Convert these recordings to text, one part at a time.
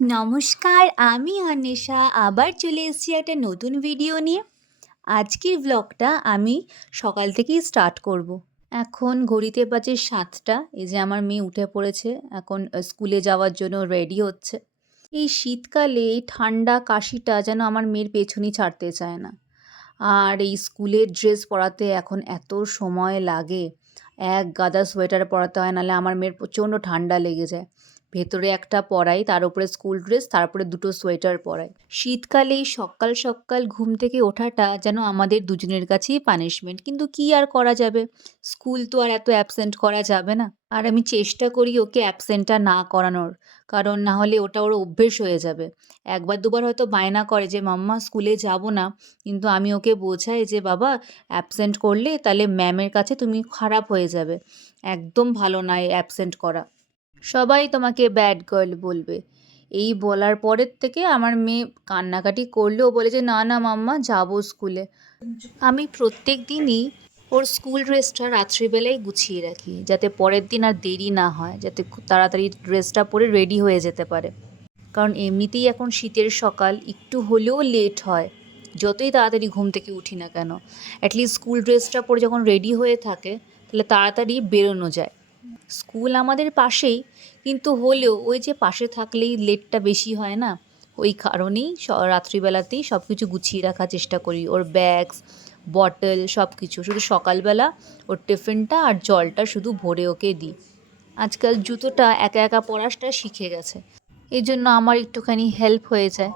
নমস্কার, আমি অন্বেষা আবার চলে এসেছি একটা নতুন ভিডিও নিয়ে। আজকের ব্লগটা আমি সকাল থেকেই স্টার্ট করব। এখন ঘড়িতে বাজে ৭টা। এই যে আমার মেয়ে উঠে পড়েছে, এখন স্কুলে যাওয়ার জন্য রেডি হচ্ছে। এই শীতকালে এই ঠান্ডা কাশিটা যেন আমার মেয়ের পেছনই ছাড়তে চায় না। আর এই স্কুলের ড্রেস পরাতে এখন এত সময় লাগে, এক গাদা সোয়েটার পরাতে হয়, নাহলে আমার মেয়ের প্রচণ্ড ঠান্ডা লেগে যায়। ভেতরে একটা পরাই, তার উপরে স্কুল ড্রেস, তারপরে দুটো সোয়েটার পরাই। শীতকালে এই সকাল সকাল ঘুম থেকে ওঠাটা যেন আমাদের দুজনের কাছেই পানিশমেন্ট, কিন্তু কি আর করা যাবে, স্কুল তো আর এত অ্যাবসেন্ট করা যাবে না। আর আমি চেষ্টা করি ওকে অ্যাবসেন্টটা না করানোর, কারণ না হলে ওটা ওর অভ্যেস হয়ে যাবে। একবার দুবার হয়তো বায়না করে যে মাম্মা স্কুলে যাব না, কিন্তু আমি ওকে বোঝাই যে বাবা অ্যাবসেন্ট করলে তাহলে ম্যামের কাছে তুমি খারাপ হয়ে যাবে, একদম ভালো নয় অ্যাবসেন্ট করা, সবাই তোমাকে ব্যাড গার্ল বলবে। এই বলার পরের থেকে আমার মেয়ে কান্নাকাটি করলেও বলে যে না না মাম্মা যাবো স্কুলে। আমি প্রত্যেক দিনই ওর স্কুল ড্রেসটা রাত্রিবেলায় গুছিয়ে রাখি, যাতে পরের দিন আর দেরি না হয়, যাতে খুব তাড়াতাড়ি ড্রেসটা পরে রেডি হয়ে যেতে পারে। কারণ এমনিতেই এখন শীতের সকাল, একটু হলেও লেট হয় যতই তাড়াতাড়ি ঘুম থেকে উঠি না কেন। অ্যাটলিস্ট স্কুল ড্রেসটা পরে যখন রেডি হয়ে থাকে তাহলে তাড়াতাড়ি বেরোনো যায়। স্কুল আমাদের পাশেই, কিন্তু হলেও ওই যে পাশে থাকলেই লেটটা বেশি হয় না, ওই কারণেই রাত্রিবেলাতেই সব কিছু গুছিয়ে রাখার চেষ্টা করি, ওর ব্যাগস, বটল সব কিছু। শুধু সকালবেলা ওর টিফিনটা আর জলটা শুধু ভরে ওকে দিই। আজকাল জুতোটা একা একা পরাটা শিখে গেছে, এই জন্য আমার একটুখানি হেল্প হয়ে যায়।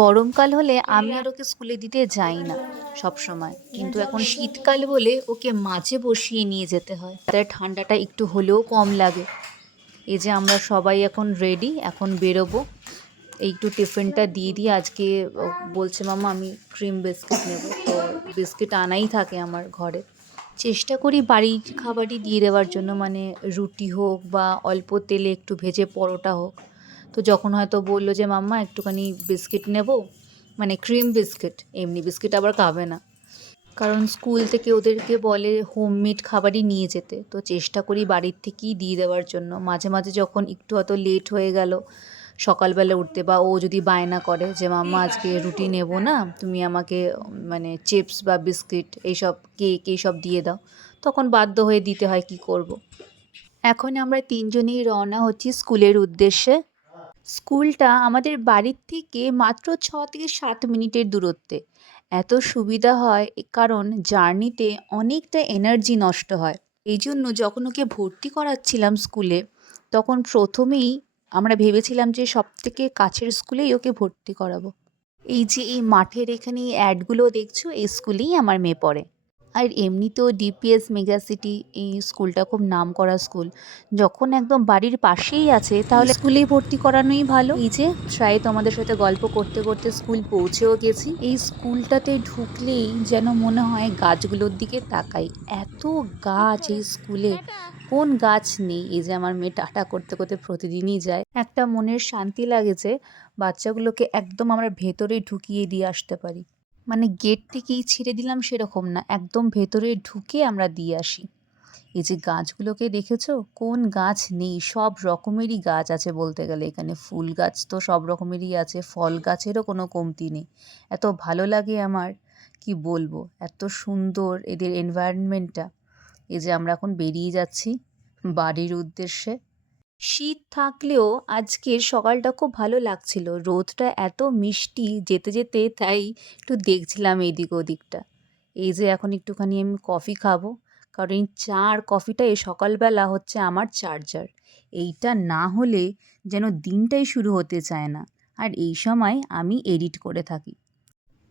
গরমকাল হলে আমি আর ওকে স্কুলে দিতে যাই না সব সময়, কিন্তু এখন শীতকাল বলে ওকে মাঝে বসিয়ে নিয়ে যেতে হয়, তাই ঠান্ডাটা একটু হলেও কম লাগে। এই যে আমরা সবাই এখন রেডি, এখন বেরোবো। এই একটু টিফিনটা দিয়ে দিই, আজকে বলছে মামা আমি ক্রিম বিস্কিট নেব, তো বিস্কিট আনাই থাকে আমার ঘরে। চেষ্টা করি বাড়ির খাবারই দিয়ে দেওয়ার জন্য, মানে রুটি হোক বা অল্প তেলে একটু ভেজে পরোটা হোক। তো যখন হয়তো বললো যে মাম্মা একটুখানি বিস্কিট নেব, মানে ক্রিম বিস্কিট, এমনি বিস্কিট আবার খাবে না, কারণ স্কুল থেকে ওদেরকে বলে হোমমেড খাবারই নিয়ে যেতে, তো চেষ্টা করি বাড়ির থেকেই দিয়ে দেওয়ার জন্য। মাঝে মাঝে যখন একটু হয়তো লেট হয়ে গেল সকালবেলা উঠতে, বা ও যদি বায়না করে যে মাম্মা আজকে রুটি নেব না, তুমি আমাকে মানে চিপস বা বিস্কিট এইসব, কেক এইসব দিয়ে দাও, তখন বাধ্য হয়ে দিতে হয়, কি করব। এখন আমরা তিনজনেই রওনা হচ্ছি স্কুলের উদ্দেশ্যে। স্কুলটা আমাদের বাড়ির থেকে মাত্র 6 থেকে 7 মিনিটের দূরত্বে। এত সুবিধা হয় কারণ জার্নিতে অনেকটা এনার্জি নষ্ট হয়। এই জন্য যখন ওকে ভর্তি করাচ্ছিলাম স্কুলে, তখন প্রথমেই আমরা ভেবেছিলাম যে সব থেকে কাছের স্কুলেই ওকে ভর্তি করাবো। এই যে এই মাঠের এখানে এই অ্যাডগুলো দেখছো, এই স্কুলেই আমার মেয়ে পড়ে। আর এমনিতেও ডিপিএস মেগাসিটি এই স্কুলটা খুব নামকরা স্কুল, যখন একদম বাড়ির পাশেই আছে তাহলে স্কুলেই ভর্তি করানোই ভালো। এই যে প্রায় তোমাদের সাথে গল্প করতে করতে স্কুল পৌঁছেও গেছি। এই স্কুলটাতে ঢুকলেই যেন মনে হয় গাছগুলোর দিকে তাকাই, এত গাছ এই স্কুলে, কোন গাছ নেই। এই যে আমার মেয়ে টাটা করতে করতে প্রতিদিনই যায়, একটা মনের শান্তি লাগে যে বাচ্চাগুলোকে একদম আমরা ভেতরে ঢুকিয়ে দিয়ে আসতে পারি। মানে গেট থেকেই ছেড়ে দিলাম সেরকম না, একদম ভেতরে ঢুকে আমরা দিয়ে আসি। এই যে গাছগুলোকে দেখেছো, কোন গাছ নেই, সব রকমেরই গাছ আছে বলতে গেলে এখানে। ফুল গাছ তো সব রকমেরই আছে, ফল গাছেরও কোনো কমতি নেই। এত ভালো লাগে আমার, কি বলবো, এত সুন্দর এদের এনভায়রনমেন্টটা। এই যে আমরা এখন বেরিয়ে যাচ্ছি বাড়ির উদ্দেশ্যে। শীত থাকলেও আজকের সকালটা খুব ভালো লাগছিল, রোদটা এত মিষ্টি যেতে যেতে, তাই একটু দেখছিলাম এদিক ওদিকটা। এই যে এখন একটুখানি আমি কফি খাবো, কারণ এই চা আর কফিটা এই সকালবেলা হচ্ছে আমার চার্জার। এইটা না হলে যেন দিনটাই শুরু হতে চায় না। আর এই সময় আমি এডিট করে থাকি,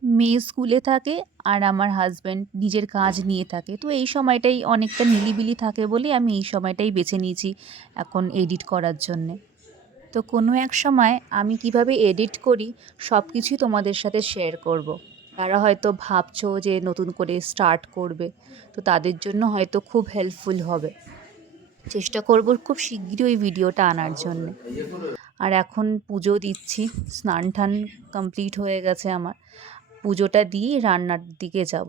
মেয়ে স্কুলে থাকে আর আমার হাজব্যান্ড নিজের কাজ নিয়ে থাকে, তো এই সময়টাই অনেকটা নিলিবিলি থাকে বলে আমি এই সময়টাই বেছে নিয়েছি এখন এডিট করার জন্যে। তো কোনো এক সময় আমি কিভাবে এডিট করি সব কিছুই তোমাদের সাথে শেয়ার করব। তারা হয়তো ভাবছো যে নতুন করে স্টার্ট করবে, তো তাদের জন্য হয়তো খুব হেল্পফুল হবে। চেষ্টা করব খুব শিগগিরই ওই ভিডিওটা আনার জন্যে। আর এখন পুজো দিচ্ছি, স্নান টান কমপ্লিট হয়ে গেছে আমার, পুজোটা দিয়ে রান্নার দিকে যাব।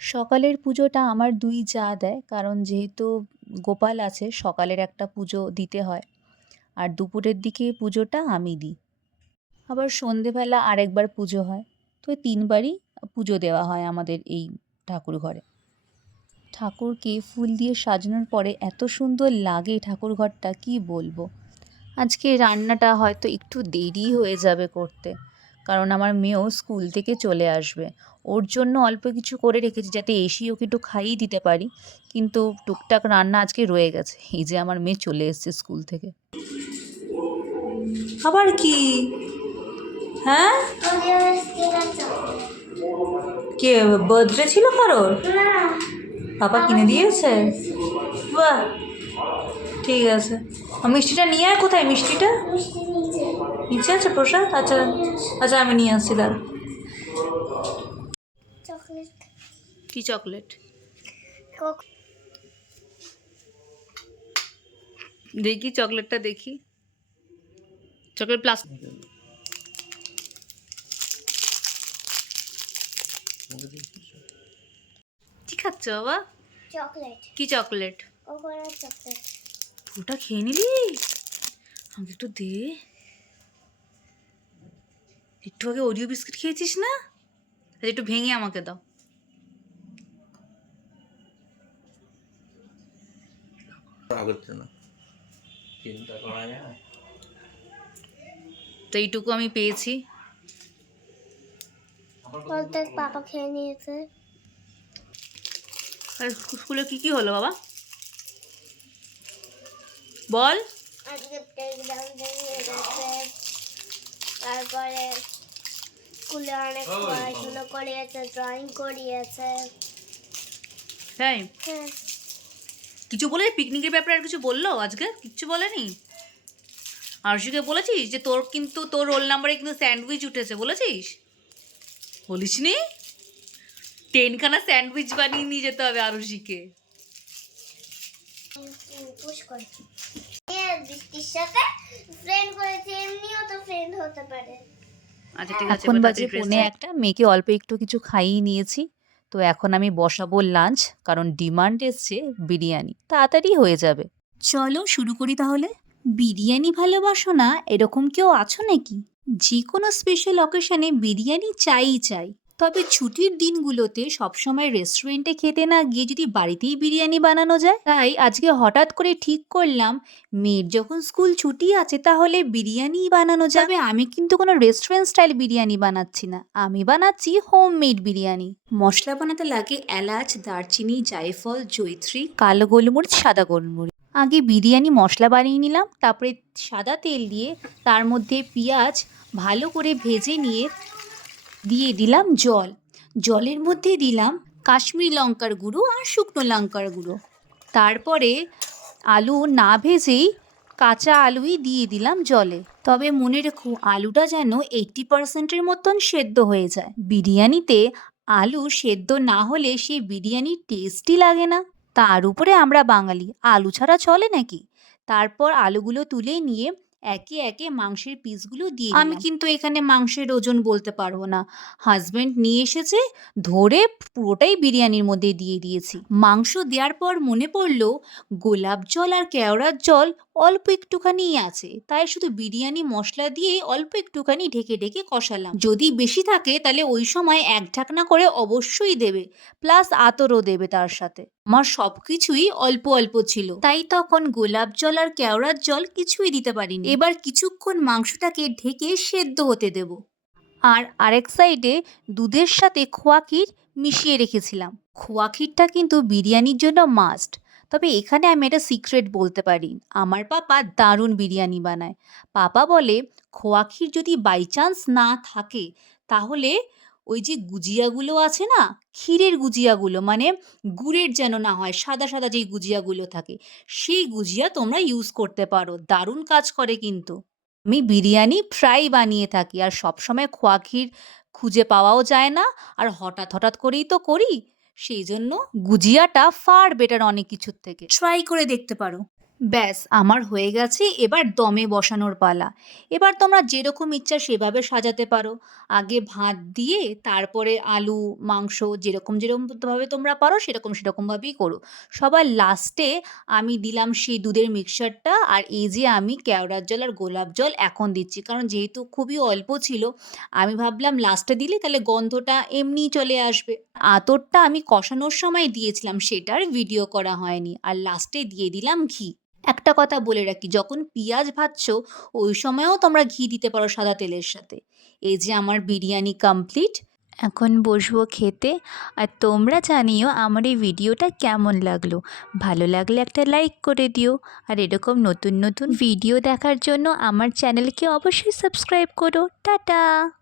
সকালের পুজোটা আমার দুই জা দেয়, কারণ যেহেতু গোপাল আছে সকালের একটা পুজো দিতে হয়। আর দুপুরের দিকে পুজোটা আমি দিই। আবার সন্ধেবেলা আরেকবার পুজো হয়। তো ৩ বারই পুজো দেওয়া হয় আমাদের এই ঠাকুর ঘরে। ঠাকুরকে ফুল দিয়ে সাজানোর পরে এত সুন্দর লাগে ঠাকুরঘরটা, কি বলবো। আজকে রান্নাটা হয়তো একটু দেরি হয়ে যাবে করতে, কারণ আমার মেয়েও স্কুল থেকে চলে আসবে। ওর জন্য অল্প কিছু করে রেখেছি যাতে এসে ওকে একটু খাইয়ে দিতে পারি, কিন্তু টুকটাক রান্না আজকে রয়ে গেছে। এই যে আমার মেয়ে চলে এসেছে স্কুল থেকে। আবার কি? হ্যাঁ, কে বার্থডে ছিল কারোর? পাপা কিনে দিয়েছে? বাহ, ঠিক আছে। মিষ্টিটা নিয়ে আয়। কোথায় মিষ্টিটা? নিচে আছে প্রসাদ? আচ্ছা আচ্ছা, আমি নিয়ে আসছি দাঁড়া। কি চকলেট? দেখি চকলেটটা, দেখি। চকলেট প্লাস কি খাচ্ছ বাবা? চকলেট। কি চকলেট? Overall chocolate. পুরোটা খেয়ে নিলি? আমাকে একটু দে। একটু আগে ওরিও বিস্কিট খেয়েছিস না? আচ্ছা, একটু ভেঙে আমাকে দাও। তো এইটুকু আমি পেয়েছি। বলতে পাপা খেয়ে নিয়েছে। স্কুলে কি কি হলো বাবা বল? আজকে টেলিগ্রাম নিয়ে গেছে, তারপরে স্কুলে অনেক পড়াশোনা করিয়েছে, ড্রয়িং করিয়েছে। তাই? হ্যাঁ। কিছু বলে পিকনিকের ব্যাপারে আর কিছু বললো আজকে? কিচ্ছু বলেনি? আরুষিকে বলেছিস যে তোর কিন্তু তোর রোল নাম্বারে কিন্তু স্যান্ডউইচ উঠেছে? বলেছিস? বলিসনি? 10খানা স্যান্ডউইচ বানিয়ে নিয়ে যেতে হবে আরুষিকে। পুষ্কর বৃষ্টির সাথে ফ্রেন্ড করেছে, এমনিও তো ফ্রেন্ড হতে পারে। আচ্ছা ঠিক আছে। এখন বাজে 1:45, মেয়েকে অল্প একটু কিছু খাইয়ে নিয়েছি। তো এখন আমি বসাবো লাঞ্চ, কারণ ডিমান্ড এসছে বিরিয়ানি, তাড়াতাড়ি হয়ে যাবে। চলো শুরু করি তাহলে। বিরিয়ানি ভালোবাসো না এরকম কেউ আছো নাকি? যে কোনো স্পেশাল অকেশনে বিরিয়ানি চাইই চাই। তবে ছুটির দিনগুলোতে সবসময় রেস্টুরেন্টে খেতে না গিয়ে যদি বাড়িতেই বিরিয়ানি বানানো যায়, তাই আজকে হঠাৎ করে ঠিক করলাম মেয়ের যখন স্কুল ছুটি আছে তাহলে বিরিয়ানি বানানো যাবে। আমি কিন্তু কোনো রেস্টুরেন্ট স্টাইল বিরিয়ানি বানাচ্ছি না, আমি বানাচ্ছি হোমমেড বিরিয়ানি। মশলা বানাতে লাগে এলাচ, দারচিনি, জায়ফল, জয়িত্রী, কালো গোলমরিচ, সাদা গোলমরিচ। আগে বিরিয়ানি মশলা বানিয়ে নিলাম, তারপরে সাদা তেল দিয়ে তার মধ্যে পেঁয়াজ ভালো করে ভেজে নিয়ে দিয়ে দিলাম জল। জলের মধ্যে দিলাম কাশ্মীরি লঙ্কার গুঁড়ো আর শুকনো লঙ্কার গুঁড়ো। তারপরে আলু না ভেজেই কাঁচা আলুই দিয়ে দিলাম জলে। তবে মনে রেখো আলুটা যেন 80%-এর মতন সেদ্ধ হয়ে যায়। বিরিয়ানিতে আলু সেদ্ধ না হলে সেই বিরিয়ানির টেস্টই লাগে না। তার উপরে আমরা বাঙালি, আলু ছাড়া চলে নাকি? তারপর আলুগুলো তুলে নিয়ে একে একে মাংসের পিসগুলো দিয়ে দিলাম। আমি কিন্তু এখানে মাংসের ওজন বলতে পারবো না, হাজবেন্ড নিয়ে এসেছে, ধরে পুরোটাই বিরিয়ানির মধ্যে দিয়ে দিয়েছি। মাংস দেওয়ার পর মনে পড়লো গোলাপ জল আর কেওড়ার জল অল্প একটুখানিই আছে, তাই শুধু বিরিয়ানি মশলা দিয়ে অল্প একটুখানি ঢেকে ঢেকে কষালাম। যদি বেশি থাকে তাহলে ওই সময় 1 ঢাকনা করে অবশ্যই দেবে, প্লাস আতরও দেবে তার সাথে। আমার সব কিছুই অল্প অল্প ছিল, তাই তখন গোলাপ জল আর কেওড়ার জল কিছুই দিতে পারিনি। এবার কিছুক্ষণ মাংসটাকে ঢেকে সেদ্ধ হতে দেব। আর আরেক সাইডে দুধের সাথে খোয়া ক্ষীর মিশিয়ে রেখেছিলাম। খোয়া ক্ষীরটা কিন্তু বিরিয়ানির জন্য মাস্ট। তবে এখানে আমি একটা সিক্রেট বলতে পারি, আমার পাপা দারুণ বিরিয়ানি বানায়। পাপা বলে খোয়া ক্ষীর যদি বাই চান্স না থাকে তাহলে ওই যে গুজিয়াগুলো আছে না, ক্ষীরের গুজিয়াগুলো, মানে গুড়ের যেন না হয়, সাদা সাদা যেই গুজিয়াগুলো থাকে, সেই গুজিয়া তোমরা ইউজ করতে পারো, দারুণ কাজ করে কিন্তু। আমি বিরিয়ানি ফ্রাই বানিয়ে থাকি, আর সবসময় খোয়া ক্ষীর খুঁজে পাওয়াও যায় না, আর হঠাৎ হঠাৎ করেই তো করি, সেই জন্য গুজিয়াটা ফার বেটার অনেক কিছুর থেকে। ট্রাই করে দেখতে পারো। ব্যাস আমার হয়ে গেছে, এবার দমে বসানোর পালা। এবার তোমরা যেরকম ইচ্ছা সেভাবে সাজাতে পারো। আগে ভাত দিয়ে তারপরে আলু, মাংস যেরকমভাবে তোমরা পারো সেরকমভাবেই করো। সবার লাস্টে আমি দিলাম সেই দুধের মিক্সচারটা, আর এই যে আমি কেওড়ার জল আর গোলাপ জল এখন দিচ্ছি। কারণ যেহেতু খুবই অল্প ছিল, আমি ভাবলাম লাস্টে দিলে তাহলে গন্ধটা এমনিই চলে আসবে। আতরটা আমি কষানোর সময় দিয়েছিলাম, সেটা আর ভিডিও করা হয়নি। আর লাস্টে দিয়ে দিলাম ঘি। একটা কথা বলে রাখি, যখন পিঁয়াজ ভাজছো ওই সময়েও তোমরা ঘি দিতে পারো সাদা তেলের সাথে। এই যে আমার বিরিয়ানি কমপ্লিট। এখন বসবো খেতে। আর তোমরা জানিও আমার এই ভিডিওটা কেমন লাগলো। ভালো লাগলে একটা লাইক করে দিও। আর এরকম নতুন নতুন ভিডিও দেখার জন্য আমার চ্যানেলকে অবশ্যই সাবস্ক্রাইব করো। টাটা।